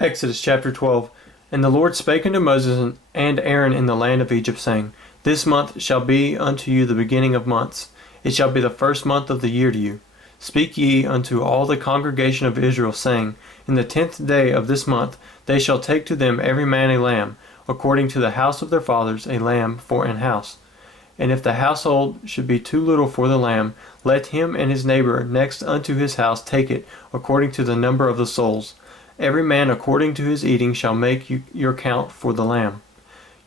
Exodus chapter 12. And the Lord spake unto Moses and Aaron in the land of Egypt, saying, This month shall be unto you the beginning of months. It shall be the first month of the year to you. Speak ye unto all the congregation of Israel, saying, In the 10th day of this month they shall take to them every man a lamb, according to the house of their fathers, a lamb for an house. And if the household should be too little for the lamb, let him and his neighbor next unto his house take it, according to the number of the souls. Every man according to his eating shall make your count for the lamb.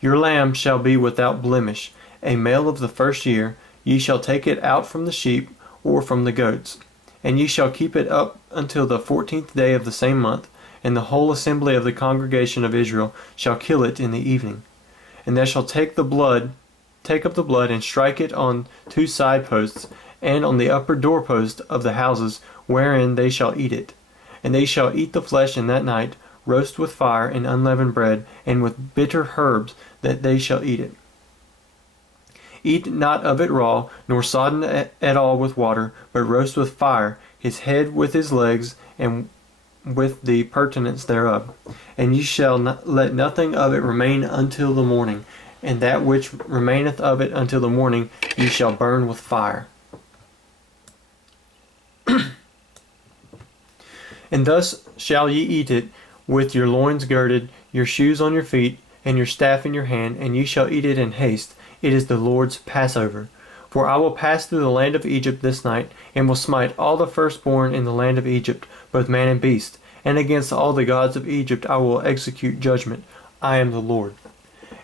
Your lamb shall be without blemish, a male of the first year. Ye shall take it out from the sheep or from the goats. And ye shall keep it up until the 14th day of the same month, and the whole assembly of the congregation of Israel shall kill it in the evening. And they shall take up the blood, and strike it on 2 side posts, and on the upper doorpost of the houses wherein they shall eat it. And they shall eat the flesh in that night, roast with fire and unleavened bread, and with bitter herbs that they shall eat it. Eat not of it raw, nor sodden at all with water, but roast with fire, his head with his legs, and with the purtenance thereof. And ye shall let nothing of it remain until the morning, and that which remaineth of it until the morning ye shall burn with fire. And thus shall ye eat it, with your loins girded, your shoes on your feet, and your staff in your hand, and ye shall eat it in haste. It is the Lord's Passover. For I will pass through the land of Egypt this night, and will smite all the firstborn in the land of Egypt, both man and beast. And against all the gods of Egypt I will execute judgment. I am the Lord.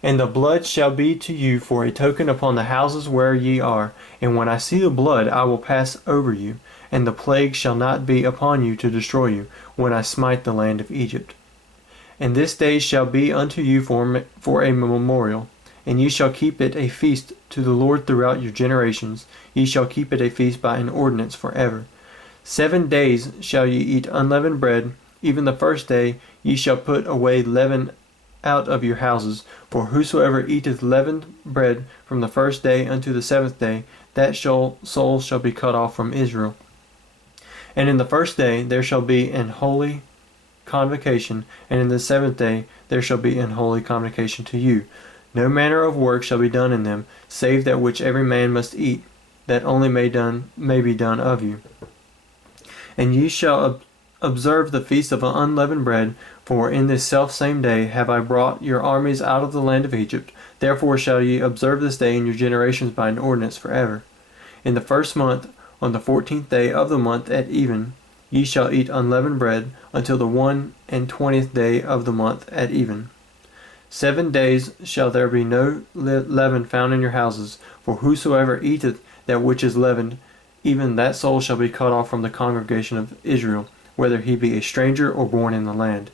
And the blood shall be to you for a token upon the houses where ye are. And when I see the blood, I will pass over you, and the plague shall not be upon you to destroy you, when I smite the land of Egypt. And this day shall be unto you for a memorial, and ye shall keep it a feast to the Lord throughout your generations. Ye shall keep it a feast by an ordinance forever. 7 days shall ye eat unleavened bread. Even the first day ye shall put away leaven out of your houses. For whosoever eateth leavened bread from the first day unto the 7th day, that soul shall be cut off from Israel. And in the first day there shall be an holy convocation, and in the 7th day there shall be an holy convocation to you. No manner of work shall be done in them, save that which every man must eat, that only may be done of you. And ye shall observe the feast of unleavened bread, for in this selfsame day have I brought your armies out of the land of Egypt. Therefore shall ye observe this day in your generations by an ordinance forever. In the first month, on the 14th day of the month at even, ye shall eat unleavened bread, until the 21st day of the month at even. 7 days shall there be no leaven found in your houses, for whosoever eateth that which is leavened, even that soul shall be cut off from the congregation of Israel, whether he be a stranger or born in the land.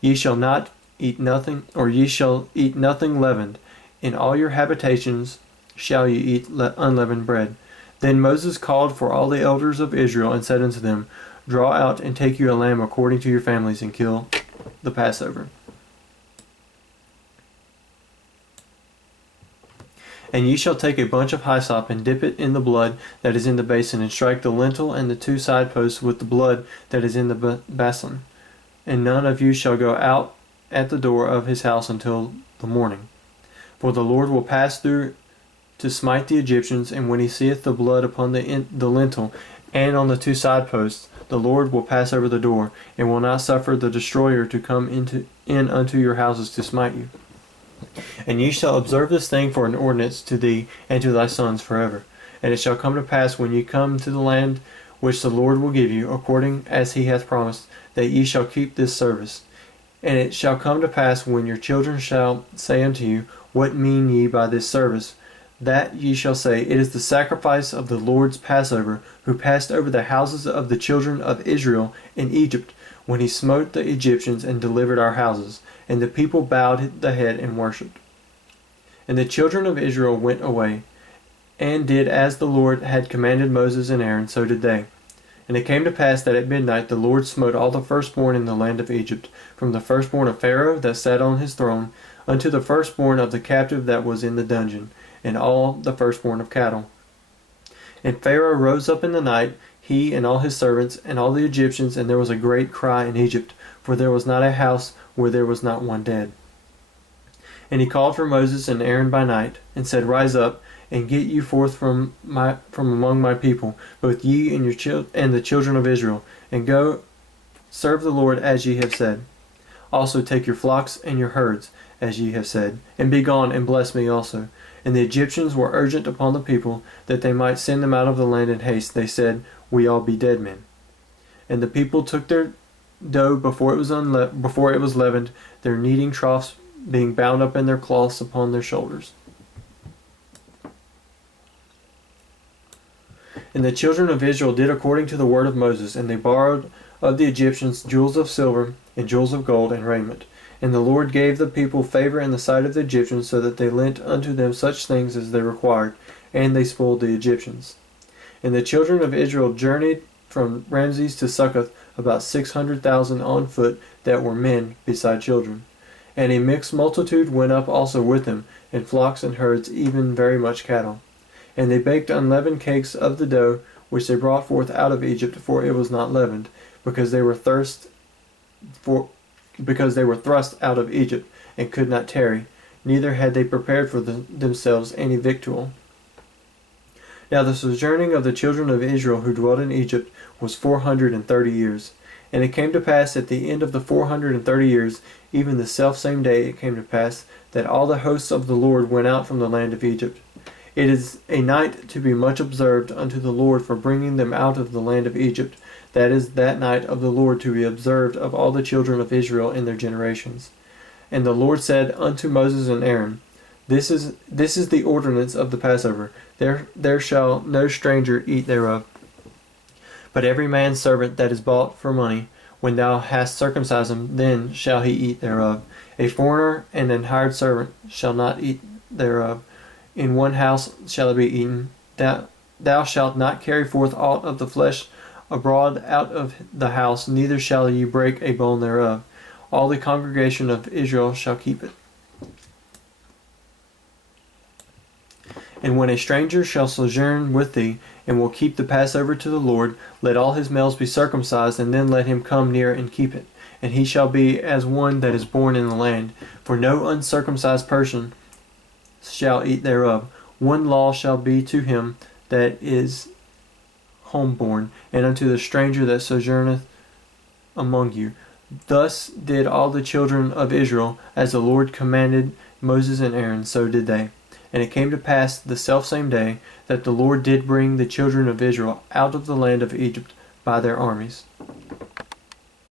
Ye shall not eat nothing, or ye shall eat nothing leavened. In all your habitations shall ye eat unleavened bread. Then Moses called for all the elders of Israel, and said unto them, Draw out and take you a lamb according to your families, and kill the Passover. And ye shall take a bunch of hyssop, and dip it in the blood that is in the basin, and strike the lintel and the 2 side posts with the blood that is in the basin. And none of you shall go out at the door of his house until the morning. For the Lord will pass through to smite the Egyptians, and when he seeth the blood upon the lintel and on the 2 side posts, the Lord will pass over the door, and will not suffer the destroyer to come in unto your houses to smite you. And ye shall observe this thing for an ordinance to thee and to thy sons forever. And it shall come to pass, when ye come to the land which the Lord will give you, according as he hath promised, that ye shall keep this service. And it shall come to pass, when your children shall say unto you, What mean ye by this service? That ye shall say, It is the sacrifice of the Lord's Passover, who passed over the houses of the children of Israel in Egypt, when he smote the Egyptians and delivered our houses. And the people bowed the head and worshipped. And the children of Israel went away, and did as the Lord had commanded Moses and Aaron, so did they. And it came to pass that at midnight the Lord smote all the firstborn in the land of Egypt, from the firstborn of Pharaoh that sat on his throne, unto the firstborn of the captive that was in the dungeon, and all the firstborn of cattle. And Pharaoh rose up in the night, he and all his servants, and all the Egyptians, and there was a great cry in Egypt, for there was not a house where there was not one dead. And he called for Moses and Aaron by night, and said, Rise up, and get you forth from among my people, both ye and the children of Israel, and go serve the Lord as ye have said. Also take your flocks and your herds, as ye have said, and be gone, and bless me also. And the Egyptians were urgent upon the people, that they might send them out of the land in haste. They said, We all be dead men. And the people took their dough before it was leavened, their kneading troughs being bound up in their cloths upon their shoulders. And the children of Israel did according to the word of Moses, and they borrowed of the Egyptians jewels of silver, and jewels of gold, and raiment. And the Lord gave the people favor in the sight of the Egyptians, so that they lent unto them such things as they required, and they spoiled the Egyptians. And the children of Israel journeyed from Ramses to Succoth, about 600,000 on foot, that were men, beside children. And a mixed multitude went up also with them, and flocks and herds, even very much cattle. And they baked unleavened cakes of the dough, which they brought forth out of Egypt, for it was not leavened, because they were thrust out of Egypt, and could not tarry, neither had they prepared for themselves any victual. Now the sojourning of the children of Israel who dwelt in Egypt was 430 years. And it came to pass at the end of the 430 years, even the selfsame day it came to pass, that all the hosts of the Lord went out from the land of Egypt. It is a night to be much observed unto the Lord for bringing them out of the land of Egypt. That is that night of the Lord to be observed of all the children of Israel in their generations. And the Lord said unto Moses and Aaron, This is the ordinance of the Passover. There shall no stranger eat thereof. But every man's servant that is bought for money, when thou hast circumcised him, then shall he eat thereof. A foreigner and an hired servant shall not eat thereof. In one house shall it be eaten. Thou shalt not carry forth aught of the flesh abroad out of the house, neither shall ye break a bone thereof. All the congregation of Israel shall keep it. And when a stranger shall sojourn with thee, and will keep the Passover to the Lord, let all his males be circumcised, and then let him come near and keep it. And he shall be as one that is born in the land. For no uncircumcised person shall eat thereof. One law shall be to him that is homeborn, and unto the stranger that sojourneth among you. Thus did all the children of Israel, as the Lord commanded Moses and Aaron, so did they. And it came to pass the selfsame day that the Lord did bring the children of Israel out of the land of Egypt by their armies.